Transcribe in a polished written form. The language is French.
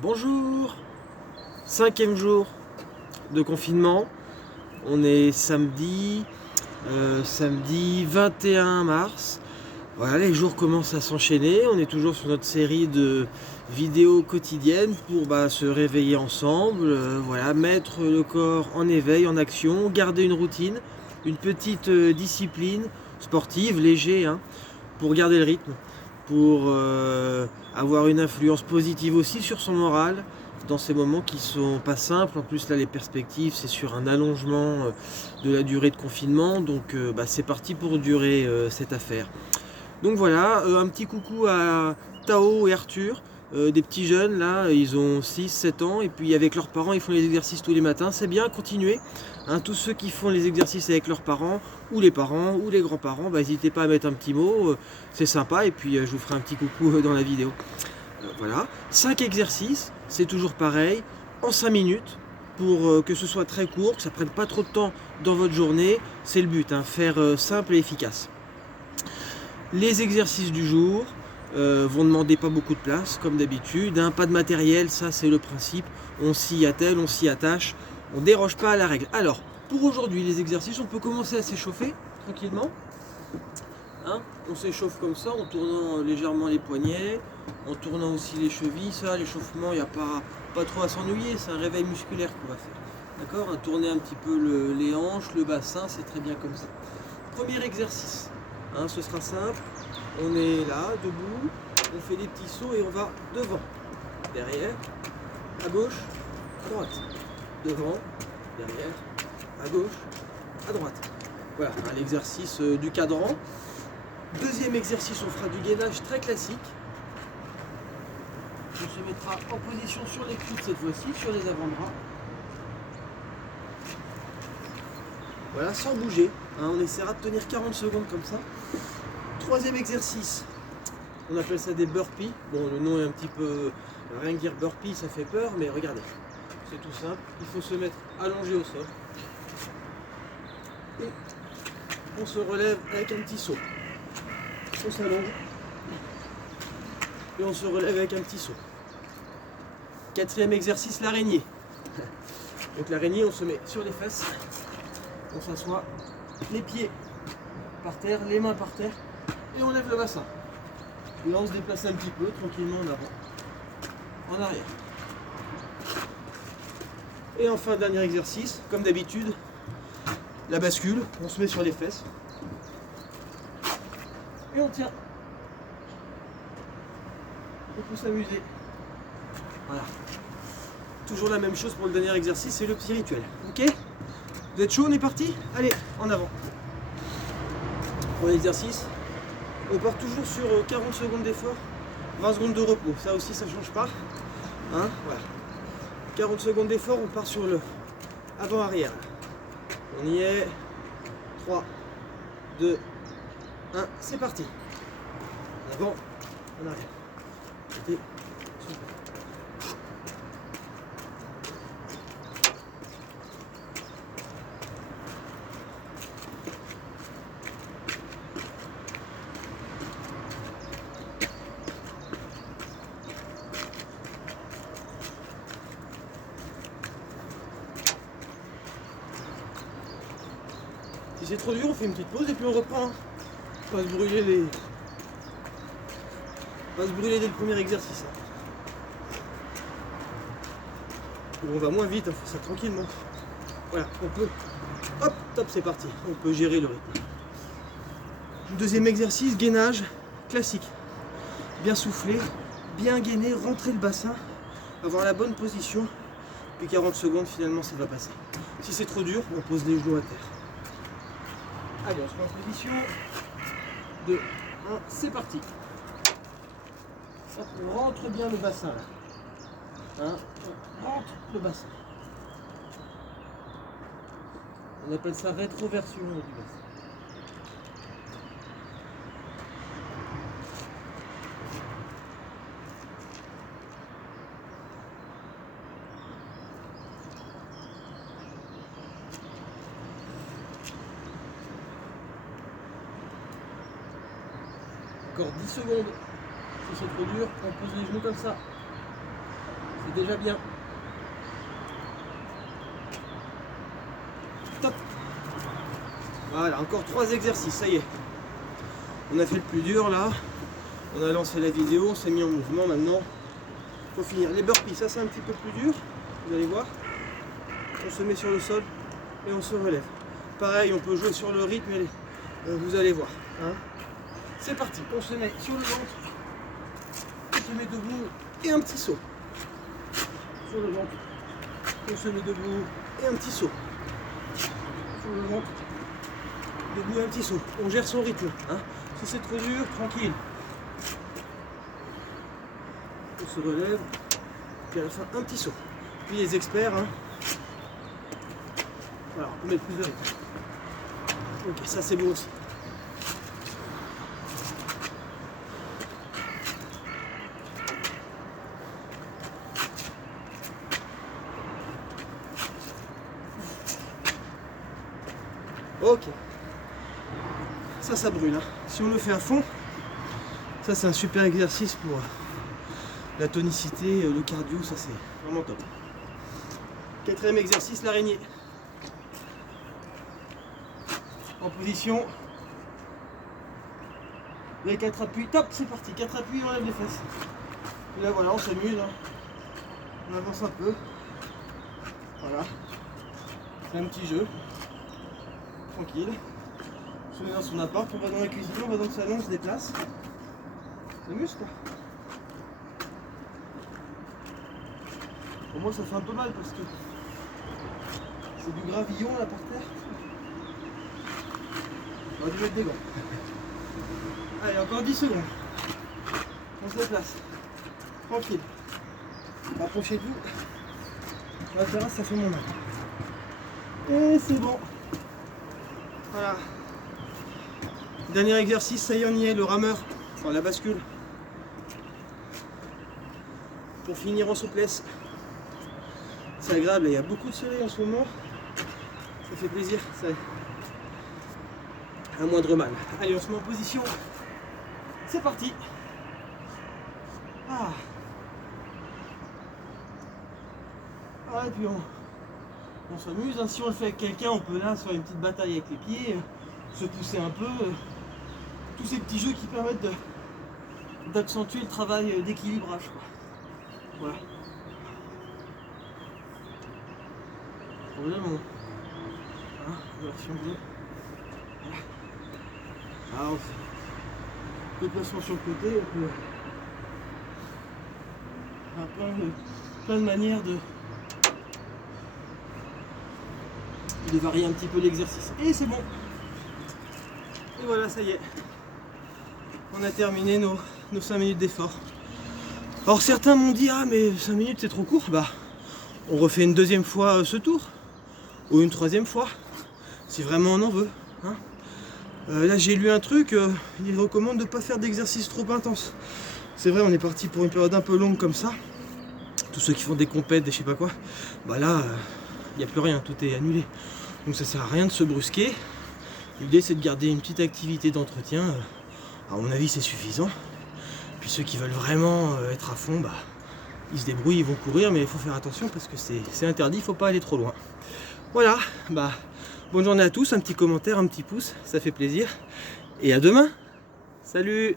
Bonjour, cinquième jour de confinement. On est samedi 21 mars. Voilà, les jours commencent à s'enchaîner. On est toujours sur notre série de vidéos quotidiennes pour se réveiller ensemble. Voilà, mettre le corps en éveil, en action, garder une routine, une petite discipline sportive, léger, hein, pour garder le rythme, pour avoir une influence positive aussi sur son moral dans ces moments qui sont pas simples. En plus là, les perspectives, c'est sur un allongement de la durée de confinement, donc c'est parti pour durer cette affaire. Donc voilà, un petit coucou à Tao et Arthur, des petits jeunes là, ils ont 6-7 ans, et puis avec leurs parents ils font les exercices tous les matins. C'est bien, continuez, hein, tous ceux qui font les exercices avec leurs parents, ou les parents, ou les grands-parents, n'hésitez pas à mettre un petit mot, c'est sympa, et puis je vous ferai un petit coucou dans la vidéo. Voilà, 5 exercices, c'est toujours pareil, en 5 minutes, pour que ce soit très court, que ça prenne pas trop de temps dans votre journée, c'est le but, hein, faire simple et efficace. Les exercices du jour vont demander pas beaucoup de place, comme d'habitude, hein, pas de matériel, ça c'est le principe, on s'y attelle, on s'y attache, on déroge pas à la règle. Alors, pour aujourd'hui, les exercices, on peut commencer à s'échauffer tranquillement. Hein, on s'échauffe comme ça, en tournant légèrement les poignets, en tournant aussi les chevilles. Ça, l'échauffement, il n'y a pas trop à s'ennuyer, c'est un réveil musculaire qu'on va faire. D'accord, hein, tourner un petit peu les hanches, le bassin, c'est très bien comme ça. Premier exercice. Hein, ce sera simple, on est là, debout, on fait des petits sauts et on va devant, derrière, à gauche, à droite, devant, derrière, à gauche, à droite. Voilà, hein, l'exercice du cadran. Deuxième exercice, on fera du gainage très classique. On se mettra en position sur les coudes cette fois-ci, sur les avant-bras. Voilà, sans bouger. Hein, on essaiera de tenir 40 secondes comme ça. Troisième exercice, on appelle ça des burpees. Bon, le nom est un petit peu... Rien que dire burpee, ça fait peur, mais regardez, c'est tout simple. Il faut se mettre allongé au sol. Et on se relève avec un petit saut. On s'allonge. Et on se relève avec un petit saut. Quatrième exercice, l'araignée. Donc l'araignée, on se met sur les fesses. On s'assoit, les pieds par terre, les mains par terre, et on lève le bassin. Et là on se déplace un petit peu, tranquillement en avant, en arrière. Et enfin, dernier exercice, comme d'habitude, la bascule, on se met sur les fesses. Et on tient. On peut s'amuser. Voilà. Toujours la même chose pour le dernier exercice, c'est le petit rituel. Ok ? Vous êtes chaud, on est parti? Allez, en avant. Pour l'exercice, on part toujours sur 40 secondes d'effort, 20 secondes de repos. Ça aussi, ça ne change pas. Hein, voilà. 40 secondes d'effort, on part sur le avant-arrière. On y est. 3, 2, 1, c'est parti. En avant, en arrière. C'était super. Si c'est trop dur, on fait une petite pause et puis on reprend. Hein. Pas se brûler dès le premier exercice. Hein. On va moins vite, on fait ça tranquillement. Voilà, on peut. Hop, top, c'est parti. On peut gérer le rythme. Deuxième exercice, gainage classique. Bien souffler, bien gainer, rentrer le bassin, avoir la bonne position. Puis 40 secondes, finalement, ça va passer. Si c'est trop dur, on pose les genoux à terre. Allez, on se met en position. 2, 1, c'est parti. Hop, on rentre bien le bassin là. Hein, on rentre le bassin. On appelle ça rétroversion du bassin. Encore 10 secondes. Si c'est trop dur, on pose les genoux comme ça. C'est déjà bien. Top. Voilà, encore 3 exercices, ça y est. On a fait le plus dur là. On a lancé la vidéo, on s'est mis en mouvement maintenant. Il faut finir. Les burpees, ça c'est un petit peu plus dur. Vous allez voir. On se met sur le sol et on se relève. Pareil, on peut jouer sur le rythme, et vous allez voir. Hein. C'est parti, on se met sur le ventre, on se met debout et un petit saut. Sur le ventre, on se met debout et un petit saut. Sur le ventre, debout et un petit saut. On gère son rythme. Hein. Si c'est trop dur, tranquille. On se relève, puis à la fin un petit saut. Puis les experts, hein. Voilà, on peut mettre plus de rythme. Ok, ça c'est bon aussi. Ok. Ça brûle. Hein. Si on le fait à fond, ça c'est un super exercice pour la tonicité, le cardio, ça c'est vraiment top. 4e exercice, l'araignée. En position. Les 4 appuis. Top, c'est parti. 4 appuis, on lève les fesses. Et là voilà, on s'amuse. Hein. On avance un peu. Voilà. C'est un petit jeu. Tranquille. On se met dans son appart, on va dans la cuisine, on va dans le salon, on se déplace. On s'amuse quoi. Pour moi ça fait un peu mal parce que c'est du gravillon là par terre. On va dû mettre des gants. Allez, encore 10 secondes. On se déplace. Tranquille. Rapprochez-vous. La terrasse, ça fait mon mal. Et c'est bon. Voilà. Dernier exercice, ça y est, on y est, le rameur. Enfin, la bascule. Pour finir en souplesse. C'est agréable, il y a beaucoup de soleil en ce moment. Ça fait plaisir. Ça... Un moindre mal. Allez, on se met en position. C'est parti. Ah. Ah, et puis on s'amuse. Hein. Si on le fait avec quelqu'un, on peut là faire une petite bataille avec les pieds, se pousser un peu. Tous ces petits jeux qui permettent d'accentuer le travail d'équilibrage. Voilà. Vraiment. Hein, version 2. Voilà. Alors, déplacement sur le côté, on peut faire plein de manières de varier un petit peu l'exercice. Et c'est bon. Et voilà, ça y est. On a terminé nos 5 minutes d'effort. Alors certains m'ont dit, ah mais 5 minutes c'est trop court. Bah, on refait une 2e fois ce tour. Ou une 3e fois. Si vraiment on en veut. Hein. Là j'ai lu un truc, il recommande de ne pas faire d'exercice trop intense. C'est vrai, on est parti pour une période un peu longue comme ça. Tous ceux qui font des compètes, des je sais pas quoi, bah là, il n'y a plus rien, tout est annulé. Donc ça sert à rien de se brusquer. L'idée c'est de garder une petite activité d'entretien. À mon avis c'est suffisant. Puis ceux qui veulent vraiment être à fond, bah, ils se débrouillent, ils vont courir, mais il faut faire attention parce que c'est interdit, il ne faut pas aller trop loin. Voilà, bah, bonne journée à tous, un petit commentaire, un petit pouce, ça fait plaisir. Et à demain. Salut!